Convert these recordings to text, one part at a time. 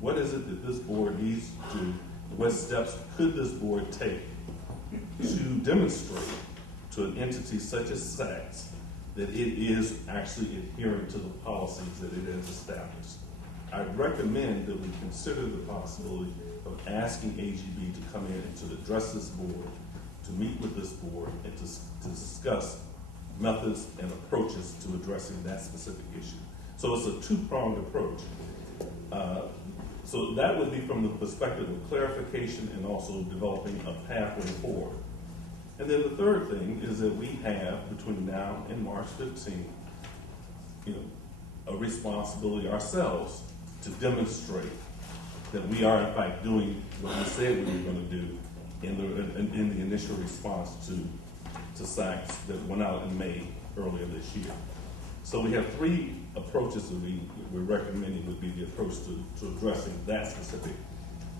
what is it that this board needs to do? What steps could this board take to demonstrate to an entity such as SACS that it is actually adhering to the policies that it has established? I recommend that we consider the possibility of asking AGB to come in and to address this board, to meet with this board, and to discuss methods and approaches to addressing that specific issue. So it's a two-pronged approach. So that would be from the perspective of clarification and also developing a pathway forward. And then the third thing is that we have, between now and March 15th, a responsibility ourselves to demonstrate that we are in fact doing what we said we were going to do in the initial response to SACS that went out in May earlier this year. So we have three approaches that we're recommending would be the approach to addressing that specific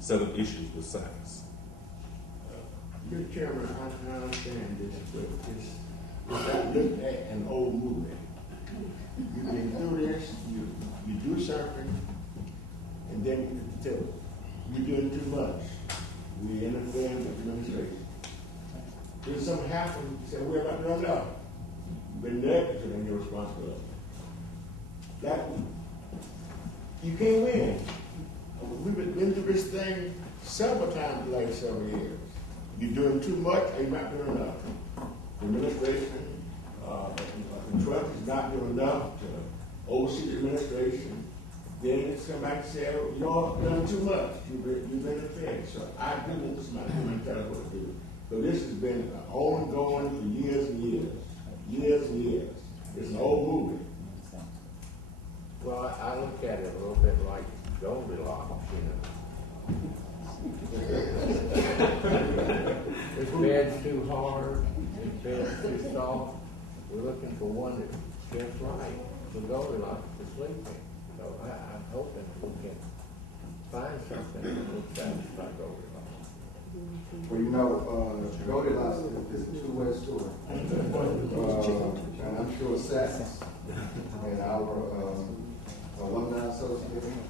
set of issues with SACS. Mr. Chairman, I understand this, but it's not looked at an old movie. You've been through this, you do something, and then you tell you're doing too much. We interfere with administration. Then something happens, you say, we're about to run out. You've been negligent in your responsibility. That, you can't win. We've been through this thing several times in the last several years. You're doing too much, or you're not doing enough. The administration, the trust is not doing enough to oversee the administration. Then it's come back and say, oh, y'all done too much. You've been interfered. So I do want this man to come and tell us what to do. So this has been ongoing for years and years. Years and years. It's an old movie. Well, I look at it a little bit like Goldilocks, This bed's too hard, this bed's too soft. We're looking for one that's just right for Goldilocks to sleep in. So I'm hoping we can find something that will satisfy Goldilocks. Well, Goldilocks is a two-way story. And I'm sure SACS and our alumni association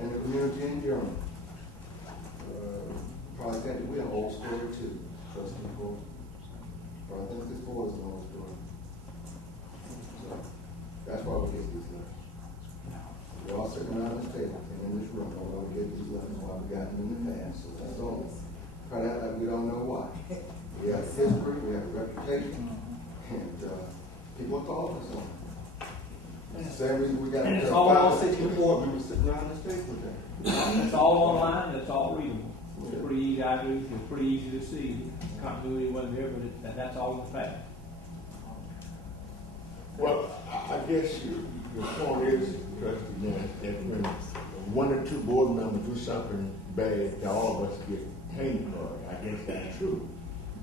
and the community in general probably think that we're an old story too, trustee board. But I think this board is an old story. So that's why we get these letters. We're all sitting around this table and in this room, although we get these letters why we got them in the past. So that's all. Try to act like we don't know why. We have a history, we have a reputation, and people are calling us on it. It's the same reason we got and it's all on 64 members sitting around this table today. It's all online, it's all readable. It's pretty easy to do, it's pretty easy to see. Continuity wasn't there, but that's all in the fact. Well, I guess your point is, trustee, that when one or two board members do something bad, that all of us get paid for it. I guess that's true.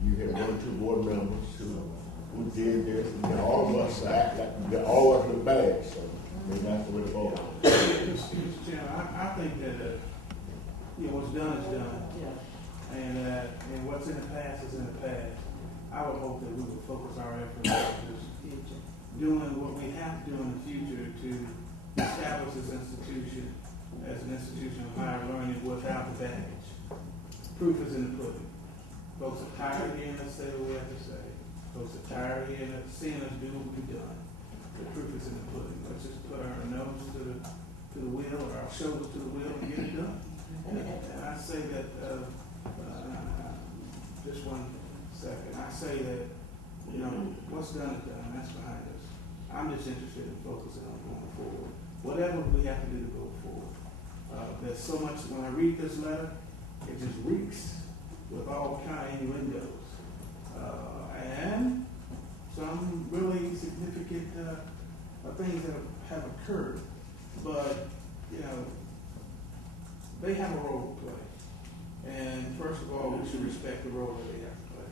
You have one or two board members who did this, and then all of us act like we got all of us look bad. So maybe that's the way to vote. Mr. Chairman, I think that what's done is done. And what's in the past is in the past. I would hope that we would focus our efforts on doing what we have to do in the future to establish this institution as an institution of higher learning without the baggage. Proof is in the pudding. Folks are tired of hearing us say what we have to say. Folks are tired of hearing us, seeing us do what we've done. The proof is in the pudding. Let's just put our nose to the wheel or our shoulders to the wheel and get it done. And I say that, just 1 second, I say that, what's done is done, that's behind us. I'm just interested in focusing on going forward. Whatever we have to do to go forward. There's so much, when I read this letter, it just reeks with all kind of innuendos. And some really significant things that have occurred. But, they have a role to play. And first of all, we should respect the role that they have to play.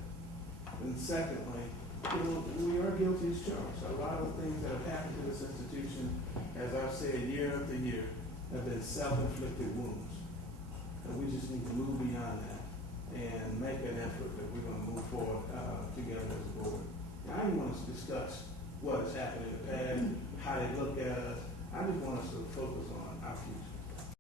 And secondly, we are guilty as charged. A lot of things that have happened to this institution, as I've said year after year, have been self-inflicted wounds. And we just need to move beyond that and make an effort that we're going to move forward together as a board. Now, I don't want us to discuss what has happened in the past, how they look at us. I just want us to focus on our future.